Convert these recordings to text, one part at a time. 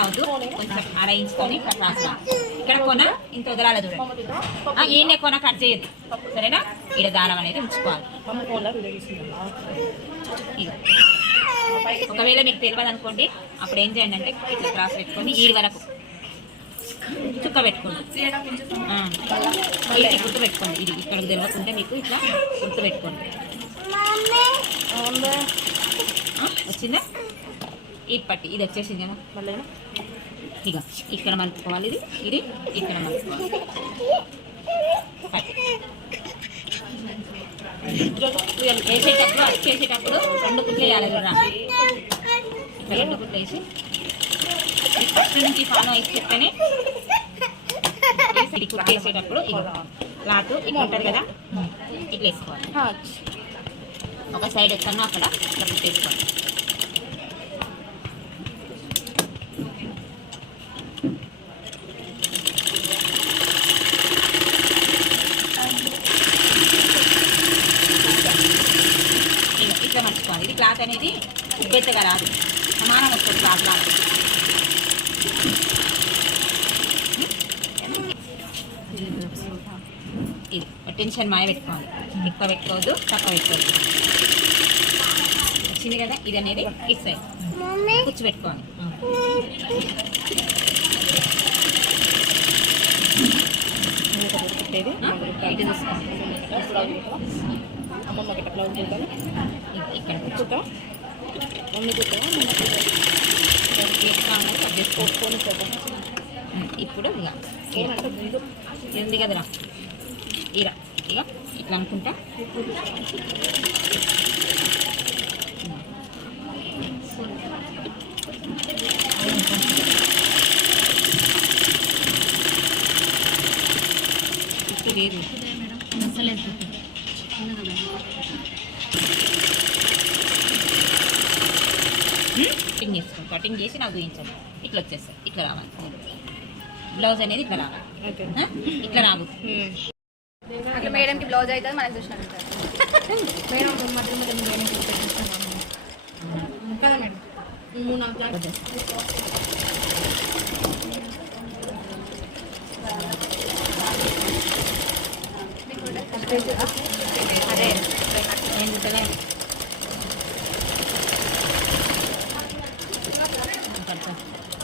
రావద్దు, కొంచెం అరయించుకొని ఇట్లా క్రాస్ ఇక్కడ కొన ఇంత వదలాలి చూడండి. ఈయన కొన కట్ చేయొద్దు సరేనా. ఇక్కడ దారం అనేది ఉంచుకోవాలి. ఒకవేళ మీకు తెలియదు అనుకోండి, అప్పుడు ఏం చేయండి అంటే ఇట్లా క్రాస్ పెట్టుకొని ఈ వరకు చుక్క పెట్టుకోండి, ఇది గుర్తు పెట్టుకోండి. ఇది ఇక్కడ తెలియకుంటే మీకు ఇట్లా గుర్తు పెట్టుకోండి. వచ్చిందా ఈ పట్టి, ఇది వచ్చేసింది కదా. ఇక ఇక్కడ మలుపుకోవాలి, ఇది ఇక్కడ మలుపుకోవాలి. చేసేటప్పుడు 2 కుట్లు వేయాలి కదా. ఇక్కడ 2 కుట్లు వేసి ఫస్ట్ నుంచి ఫాలో అయితే చెప్తేనే ఇది కుట్లు వేసేటప్పుడు ఇక క్లాత్ ఇట్లా ఉంటుంది కదా, ఇట్లా వేసుకోవాలి. ఒక సైడ్ ఎక్కడన్నా అక్కడ ఇట్లా కుట్టేసుకోవాలి. ఇట్లా మర్చుకోవాలి. ఇది క్లాత్ అనేది ఉబ్బెత్తగా రాదు, సమానం వస్తుంది క్లాత్ లాగా. ఇది టెన్షన్ మాయ పెట్టుకోవాలి, ఎక్కువ పెట్టుకోవద్దు, తక్కువ పెట్టుకోవద్దు. వచ్చింది కదా, ఇది అనేది ఇటు సైడ్ కూర్చు పెట్టుకోవాలి. ఇటు చూసుకోవాలి. ఇక్కడ కూర్చుతో ఇప్పుడు ఇక ఉంది కదరా, ఇక ఇట్లా అనుకుంటా లేదు కటింగ్ చేసుకోండి. కటింగ్ చేసి నాకు చూపించండి. ఇట్లా వచ్చేస్తాయి, ఇట్లా రావాలి. బ్లౌజ్ అనేది ఇట్లా రావాలి, ఇట్లా రావు. అట్లా మేడంకి బ్లౌజ్ అవుతుంది, మనకు చూసిన మేడం కదా మేడం. 3-4 అదే నేను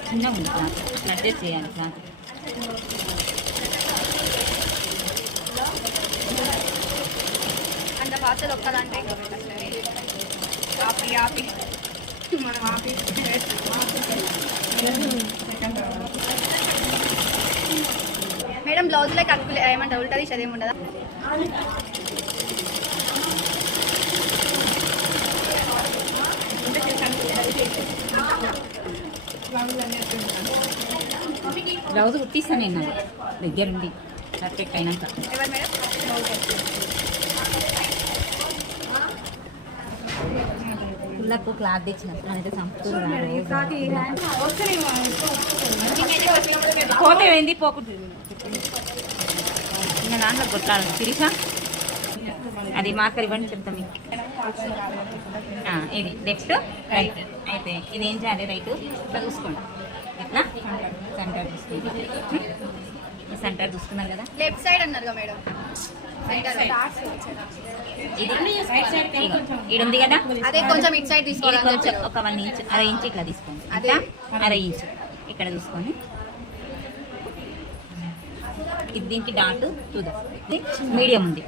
చిన్నగా ఉంది క్లాత్, అడ్జస్ట్ చేయాలి క్లాత్. అంత పాత్రలు ఒక్కదంటే ఆపి ఆపి మనం ఆపి మేడం బ్లౌజ్లో కట్టుకులే ఏమంటారు, ఉల్టది చదివేం ఉండదా? బ్లౌజ్ కుట్టిస్తాను నేను దగ్గరుండి పర్ఫెక్ట్ అయినాక. ఎవరు మేడం? నాకు క్లాత్ తెచ్చిన అయితే సంపూర్ణ పోతే ఏంది పోకుండా ఇంకా దాంట్లో కొట్టాలి. తిరిసా అది మార్కర్ ఇవ్వండి చెప్తాం మీకు. ఇది లెఫ్ట్ రైట్ అయితే ఇది ఏం చేయాలి, రైట్ ఇట్లా చూసుకోండి, ఇట్లా సెంటర్ చూసుకోండి. సెంటర్ చూస్తున్నారు కదా, లెఫ్ట్ సైడ్ అన్నారు మేడం. ఇది ఉంది కదా, అదే కొంచెం ఇటు సైడ్ తీసుకోవాలి. కొంచెం ఒక 1 ఇంచ్, అర ఇంచ్ ఇట్లా తీసుకోండి. అట్లా అర ఇంచ్ ఇక్కడ చూసుకొని ఇది దీనికి డాట్ 2 మీడియం ఉంది,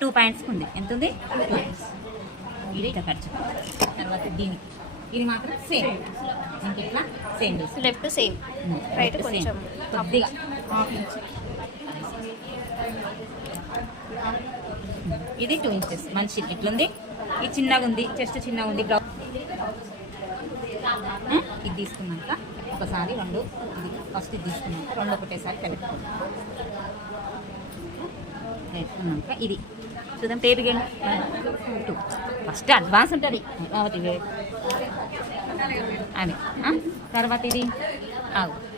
2 పాయింట్స్కి ఉంది. ఎంత ఉంది? 2 పాయింట్స్. ఇది ఇట్లా ఖర్చు. తర్వాత దీనికి ఇది మాత్రం సేమ్, దీనికి ఇట్లా సేమ్ లెఫ్ట్ సేమ్, రైట్ కొంచెం కొద్దిగా ఇది 2 ఇంచెస్. మంచి ఇట్లుంది. ఇది చిన్నగా ఉంది, చెస్ట్ చిన్నగా ఉంది. బ్లౌజ్ ఇది తీసుకున్నాక ఒకసారి 2 ఇది ఫస్ట్ ఇది తీసుకున్నాక 2 ఒకటేసారి కలుపుకోండి. వేసుకున్నాక ఇది చూద్దాం, టేప్ గేమ్ 2 ఫస్ట్ అడ్వాన్స్ ఉంటుంది కాబట్టి అది. తర్వాత ఇది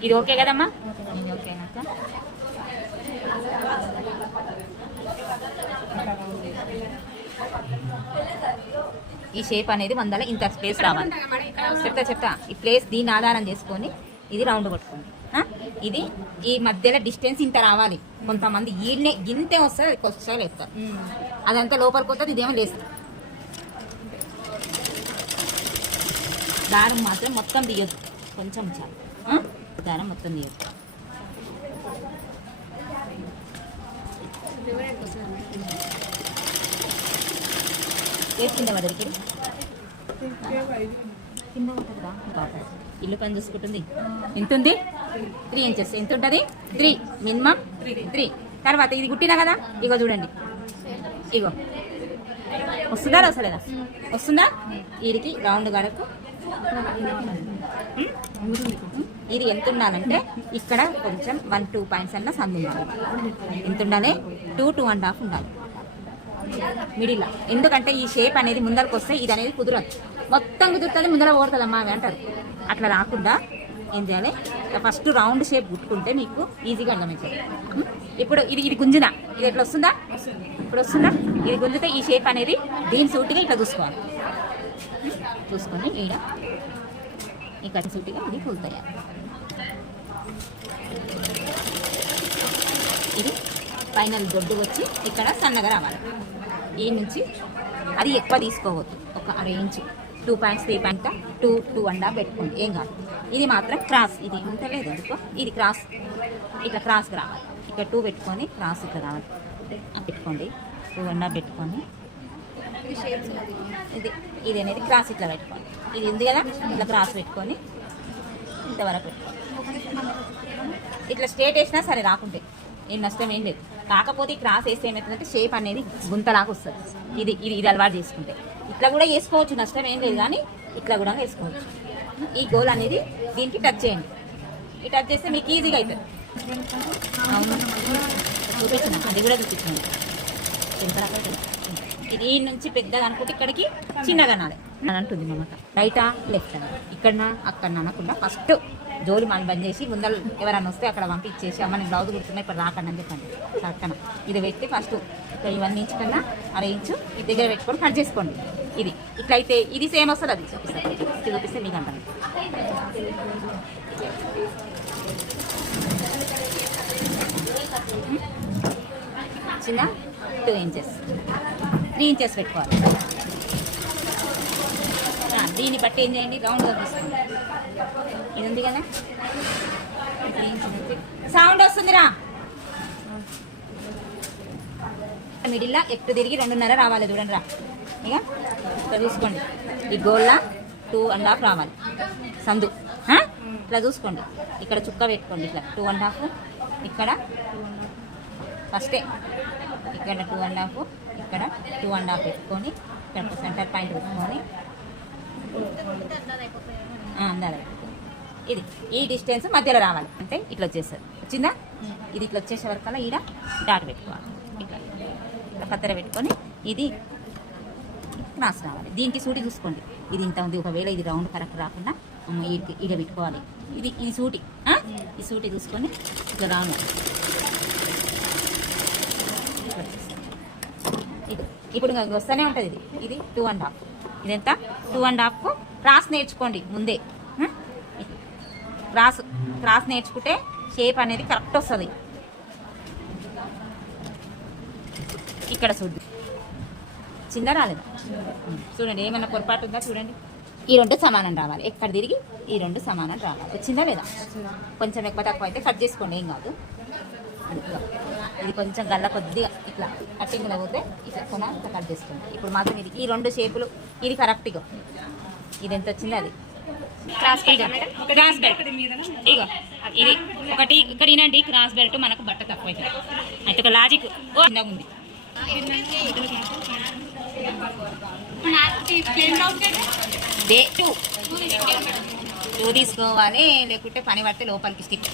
ఇది ఓకే కదమ్మా, ఇది ఓకేనాక ఈ షేప్ అనేది 100 ఇంత స్పేస్ రావాలి. చెప్తా ఈ ప్లేస్ దీన్ని ఆధారం చేసుకొని ఇది రౌండ్ కొట్టుకోండి. ఇది ఈ మధ్యలో డిస్టెన్స్ ఇంత రావాలి. కొంతమంది ఈడనే గింతే వస్తుంది, అది కొద్దిగా లేస్తారు. అదంతా లోపలికి వస్తుంది, ఇదేమో లేస్తుంది. దారం మాత్రం మొత్తం తీయొద్దు, కొంచెం చాలు. దారం మొత్తం తీయొద్దు. కింద పడరికి కింద ఉంటుందా బాబా? ఇల్లు పని చూసుకుంటుంది. ఎంత ఉంది? 3 ఇంచెస్. ఎంత ఉంటుంది? 3 మినిమం 3. తర్వాత ఇది కుట్టినా కదా, ఇగో చూడండి, ఇగో వస్తుందా వస్తలేదా? వస్తుందా? వీడికి రౌండ్ గడకు ఇది ఎంత ఉండాలంటే ఇక్కడ కొంచెం 1-2 పాయింట్స్ అన్న సందు ఉండాలి. ఎంత ఉండాలి? 2-2.5 ఉండాలి మిడిల్. ఎందుకంటే ఈ షేప్ అనేది ముందరకు వస్తే ఇది అనేది కుదరదు, మొత్తం కుదురుతుంది, ముందర ఓడుతుందమ్మా అవి అంటారు. అట్లా రాకుండా ఏం చేయాలి? ఫస్ట్ రౌండ్ షేప్ కుట్టుకుంటే మీకు ఈజీగా అర్థమవుతుంది. ఇప్పుడు ఇది గుంజుదా, ఇది ఎట్లా వస్తుందా? ఇప్పుడు వస్తుందా? ఇది గుంజితే ఈ షేప్ అనేది దీని సూటిగా ఇట్లా చూసుకోవాలి. చూసుకొని ఈడ ఇక్కడ సూటిగా ఇది పూర్తయ్యాలి. ఇది ఫైనల్ దొడ్డు వచ్చి ఇక్కడ సన్నగా రావాలి. ఈ నుంచి అది ఎక్కువ తీసుకోవద్దు, ఒక 1/2 ఇంచు, 2 పాయింట్స్ 3 పాయింట్ 2-2.5 పెట్టుకోండి, ఏం కాదు. ఇది మాత్రం క్రాస్, ఇది ఉంటలేదు ఎందుకో, ఇది క్రాస్ ఇట్లా క్రాస్కి రావాలి. ఇక్కడ 2 పెట్టుకొని క్రాస్ ఇట్లా రావాలి. పెట్టుకోండి 2.5 పెట్టుకొని ఇది అనేది క్రాస్ ఇట్లా పెట్టుకోండి. ఇది ఉంది కదా, ఇట్లా క్రాస్ పెట్టుకొని ఇంతవరకు పెట్టుకోండి. ఇట్లా స్ట్రేట్ వేసినా సరే రాకుంటే ఏం నష్టం ఏం లేదు. కాకపోతే ఈ క్రాస్ వేస్తే ఏమవుతుందంటే షేప్ అనేది గుంతలాగా వస్తుంది. ఇది అలవాటు చేసుకుంటే ఇట్లా కూడా వేసుకోవచ్చు, నష్టం ఏం లేదు. కానీ ఇట్లా కూడా వేసుకోవచ్చు. ఈ గోల్ అనేది దీనికి టచ్ చేయండి. ఈ టచ్ చేస్తే మీకు ఈజీగా అవుతుంది. అవును, చూపించిన అది కూడా చూపించాను. ఇది ఈ నుంచి పెద్దగా అనుకుంటే ఇక్కడికి చిన్నగా అనాలి అని అంటుంది మమ్మక. రైటా లెఫ్ట్ అని ఇక్కడనా అక్కడ అనకుండా ఫస్ట్ జోలి మనం బంద్ చేసి ముందర ఎవరైనా వస్తే అక్కడ పంపించేసి అమ్మ నేను బ్లౌజ్ కుడుతున్నా ఇప్పుడు రాకండి అని చెప్పండి. పక్కన ఇది పెట్టి ఫస్ట్ ఇక్కడ 1 ఇంచ్ కన్నా 1/2 ఇంచు ఇది దగ్గర పెట్టుకొని కట్ చేసుకోండి. ఇది ఇట్లయితే ఇది సేమ్ వస్తుంది. అది చూపిస్తాను, ఇది చూపిస్తే మీకు అంటాను. చిన్న 2 ఇంచెస్ 3 ఇంచెస్ పెట్టుకోవాలి. దీన్ని బట్టి ఏం చేయండి, రౌండ్గా తీసుకోండి. ఇది ఉంది కదా, సౌండ్ వస్తుందిరా. మిడిల్లా ఎట్టు తిరిగి 2.5 రావాలి. చూడండి రా, ఇక ఇక్కడ చూసుకోండి. ఈ గోల్లా 2.5 రావాలి సందు. ఇట్లా చూసుకోండి, ఇక్కడ చుక్క పెట్టుకోండి. ఇట్లా 2.5 ఇక్కడ ఫస్టే, ఇక్కడ 2.5 ఇక్కడ 2.5 పెట్టుకొని ఇక్కడ సెంటర్ పాయింట్ పెట్టుకొని అందాలి. ఇది ఈ డిస్టెన్స్ మధ్యలో రావాలి. అంటే ఇట్లా వచ్చేస్తుంది. వచ్చిందా? ఇది ఇట్లా వచ్చేసే వరకల్లా ఈడ డాట్ పెట్టుకోవాలి. ఇట్లా కత్తెర పెట్టుకొని ఇది క్రాస్ రావాలి. దీనికి సూటి చూసుకోండి. ఇది ఇంత ఉంది. ఒకవేళ ఇది రౌండ్ కరెక్ట్ రాకుండా ఈడ పెట్టుకోవాలి. ఇది సూటి, ఈ సూటి చూసుకొని ఇట్లా రావాలి. ఇప్పుడు వస్తూనే ఉంటుంది. ఇది 2.5. ఇది ఎంత? 2.5. క్రాస్ నేర్చుకోండి ముందే. క్రాస్ నేర్చుకుంటే షేప్ అనేది కరెక్ట్ వస్తుంది. ఇక్కడ చూడండి, చిన్న రాలేదా? చూడండి, ఏమైనా పొరపాటు ఉందా? చూడండి, ఈ 2 సమానం రావాలి. ఎక్కడ తిరిగి ఈ 2 సమానం రావాలి. వచ్చిందా లేదా? కొంచెం ఎక్కువ తక్కువ అయితే కట్ చేసుకోండి, ఏం కాదు. ఇది కొంచెం గల్ల కొద్దిగా ఇట్లా కట్టింగ్ పోతే ఇట్లా కొన ఇట్లా కట్ చేసుకోండి. ఇప్పుడు మాత్రం ఇది ఈ 2 షేపులు ఇది కరెక్ట్గా. ఇది ఎంత వచ్చింది? అది క్రాస్ బెల్ట్. ఇగో ఇది ఒకటి ఇక్కడ ఈనండి, క్రాస్ బెల్ట్ మనకు బట్ట తక్కువ అవుతుంది. అయితే ఒక లాజిక్ చిన్నగా ఉంది. డే 2 తీసుకోవాలి, లేకుంటే పని పడితే లోపలికి స్టిక్.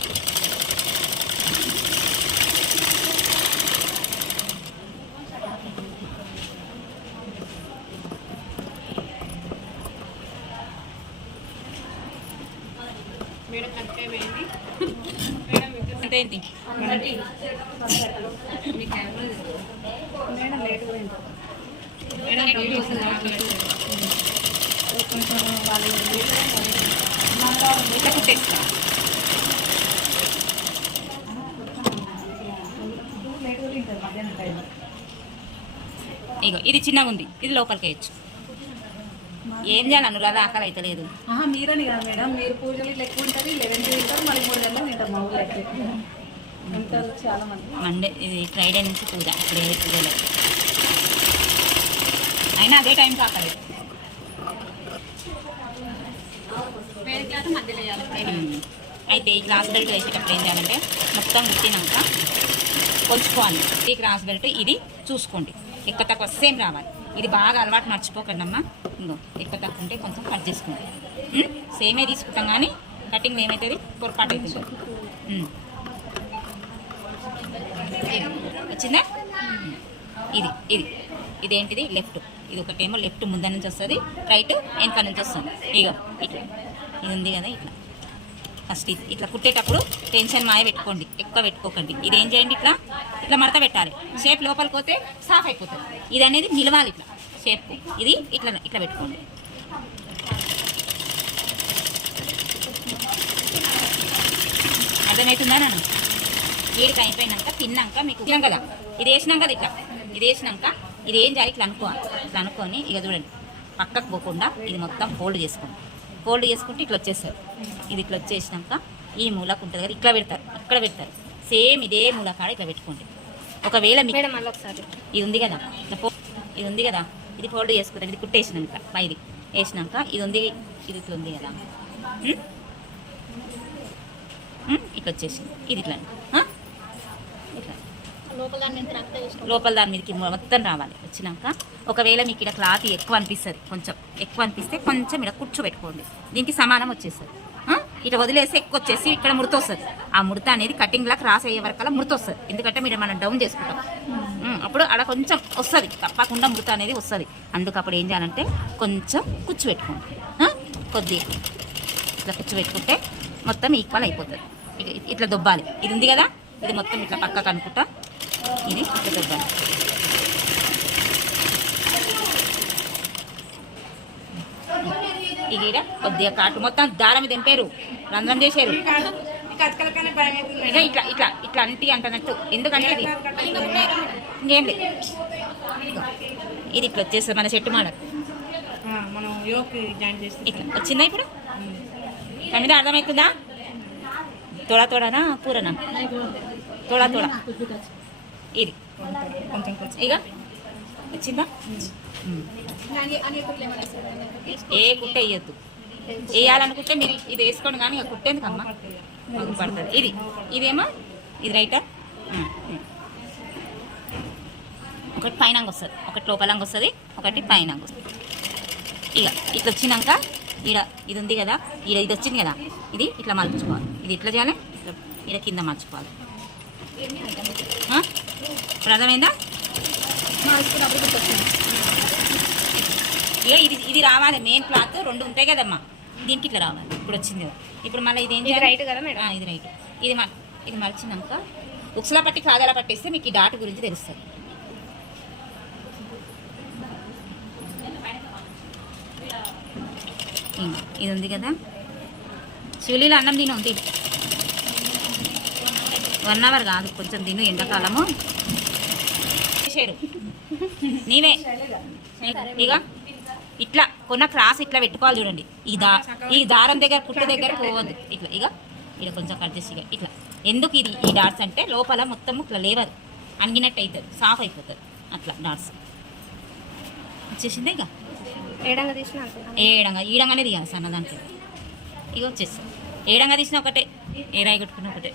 ఏంటి ఇట్లా కుట్టేస్తా. ఇగో ఇది చిన్నగా ఉంది, ఇది లోపలికి వేయచ్చు. ఏం చేయాలి అనురాధ, ఆకలి అయితే లేదు. మీరని కాదు మేడం, మీరు పూజలు ఇట్లా ఎక్కువ ఉంటుంది, 11 తింటారు, మళ్ళీ 3 గంటలు తింటారు మా ఊళ్ళో అయితే. ఉంటారు చాలా మంది. మండే ఇది ఫ్రైడే నుంచి పూజ, ఇప్పుడు ఏ పూజ లేదు. అయినా అదే టైం ఆకలి. అయితే ఈ క్రాస్ బెల్ట్ వేసేటప్పుడు ఏం చేయాలంటే మొత్తం కుట్టినాక కొలుచుకోవాలి. ఈ క్రాస్ బెల్ట్ ఇది చూసుకోండి, ఎక్కువ తక్కువ సేమ్ రావాలి. ఇది బాగా అలవాటు మర్చిపోకండి అమ్మా. ఇంకో ఎక్కువ తక్కువ ఉంటే కొంచెం కట్ చేసుకోండి. సేమే తీసుకుంటాం కానీ కటింగ్ ఏమవుతుంది, పొరపాటు అవుతుంది. వచ్చిందా? ఇది ఇది ఇదేంటిది లెఫ్ట్, ఇది ఒకటేమో లెఫ్ట్ ముందర నుంచి వస్తుంది, రైట్ వెనక నుంచి వస్తుంది. ఇగో ఇట్లా ఇది ఉంది కదా, ఇట్లా ఫస్ట్ ఇది ఇట్లా కుట్టేటప్పుడు టెన్షన్ మాయ పెట్టుకోండి, ఎక్కువ పెట్టుకోకండి. ఇది ఏం చేయండి, ఇట్లా ఇట్లా మడత పెట్టాలి. షేప్ లోపలికి పోతే సాఫ్ అయిపోతుంది. ఇది అనేది నిలవాలి ఇట్లా షేప్. ఇది ఇట్లా ఇట్లా పెట్టుకోండి. అర్థమవుతుందా నన్ను? వీడికి అయిపోయినాక తిన్నాక మీకు తిన్నాం కదా, ఇది వేసినాం కదా, ఇట్లా ఇది వేసినాక ఇది ఏం చేయాలి, ఇట్లా అనుకోవాలి. ఇట్లా అనుకొని ఇక చూడండి పక్కకు పోకుండా ఇది మొత్తం ఫోల్డ్ చేసుకోండి. ఫోల్డ్ చేసుకుంటే ఇట్లా వచ్చేస్తారు. ఇది ఇట్లా వచ్చేసినాక ఈ మూలకు ఉంటుంది కదా, ఇట్లా పెడతారు, ఇక్కడ పెడతారు. సేమ్ ఇదే మూల కాడ ఇట్లా పెట్టుకోండి. ఒకవేళ మీకు మేడం మళ్ళీ ఒకసారి ఇది ఉంది కదా, ఇది ఉంది కదా, ఇది ఫోల్డ్ చేసుకుంటారు. ఇది కుట్టేసినాక పైది వేసినాక ఇది ఉంది, ఇది ఇట్లా ఉంది కదా, ఇట్లా వచ్చేసింది. ఇది ఇట్లా ఇట్లా లోపల దాని మీదకి మొత్తం రావాలి. వచ్చినాక ఒకవేళ మీకు ఇక్కడ క్లాత్ ఎక్కువ అనిపిస్తుంది, కొంచెం ఎక్కువ అనిపిస్తే కొంచెం ఇక్కడ కూర్చోబెట్టుకోండి. దీనికి సమానం వచ్చేస్తుంది. ఇట్లా వదిలేస్తే ఎక్కువ వచ్చేసి ఇక్కడ ముడత వస్తుంది. ఆ ముడత అనేది కటింగ్లా క్రాస్ అయ్యే వరకల్లా ముడత వస్తుంది. ఎందుకంటే మీరు మనం డౌన్ చేసుకుంటాం, అప్పుడు అక్కడ కొంచెం వస్తుంది, తప్పకుండా ముడత అనేది వస్తుంది. అందుకు అప్పుడు ఏం చేయాలంటే కొంచెం కూర్చోబెట్టుకోండి. కొద్దిగా ఇట్లా కూర్చోబెట్టుకుంటే మొత్తం ఈక్వల్ అయిపోతుంది. ఇట్లా దొబ్బాలి. ఇది ఉంది కదా, ఇది మొత్తం ఇట్లా పక్కకు అనుకుంటా ఇది ఇట్లా దొబ్బాలి. ఇది కొద్దిగా కాటు మొత్తం దారం దింపారు, రంధ్రం చేశారు. ఇక ఇట్లా ఇట్లా ఇట్లా అంటున్నట్టు. ఎందుకంటే ఇది ఇంకేం లేదు, ఇది ఇట్లా వచ్చేస్తుంది మన చెట్టు మాడ. ఇట్లా వచ్చిందా ఇప్పుడు? కమిద అర్థమవుతుందా? తోడా తోడానా పూరనా? తోడా తోడా. ఇది కొంచెం ఇక వచ్చిందా? ఏ కుట్ట వేయద్దు. వేయాలనుకుంటే మీరు ఇది వేసుకోండి, కానీ ఇక కుట్టేందుకమ్మా పడుతుంది. ఇది ఇదేమో ఇది రైటా, ఒకటి పైన వస్తుంది, ఒకటి లోపలంగా వస్తుంది, ఒకటి పైన వస్తుంది. ఇక ఇట్లా వచ్చినాక ఈడ ఇది ఉంది కదా, ఈడ ఇది వచ్చింది కదా, ఇది ఇట్లా మలుచుకోవాలి. ఇది ఇట్లా చేయాలి, ఈడ కింద మలుచుకోవాలి. ఇప్పుడు అర్థమైందా? ఇక ఇది రావాలి. మెయిన్ క్లాత్ 2 ఉంటాయి కదమ్మా, దీనికి ఇట్లా రావాలి. ఇప్పుడు వచ్చింది కదా. ఇప్పుడు మళ్ళీ ఇది ఏం చేయాలి? రైట్ కదా మేడం? ఇది రైట్. ఇది మలిచినాక ఉక్సులా పట్టి కాదాల పట్టేస్తే మీకు ఈ డాట్ గురించి తెలుస్తుంది. ఇది ఉంది కదా, శివలీల అన్నం తిను ఉంది. 1 అవర్ కాదు, కొంచెం తిను, ఎండాకాలము. నీవే ఇక ఇట్లా కొన్న క్రాస్ ఇట్లా పెట్టుకోవాలి. చూడండి ఈ దారం దగ్గర కుట్టు దగ్గర పోవద్దు. ఇట్లా ఇక ఇక్కడ కొంచెం కట్ చేసి ఇట్లా. ఎందుకు ఇది ఈ డాట్స్ అంటే లోపల మొత్తం ఇట్లా లేవదు, అణిగినట్టు అవుతుంది, సాఫ్ అయిపోతుంది. అట్లా డాట్స్ వచ్చేసిందే. ఇక ఏడంగా తీసిన ఈడంగానే తీయాలి సన్నదానికి. ఇక వచ్చేసి ఏడంగా తీసిన ఒకటే, ఏ రాయి కొట్టుకున్న ఒకటే.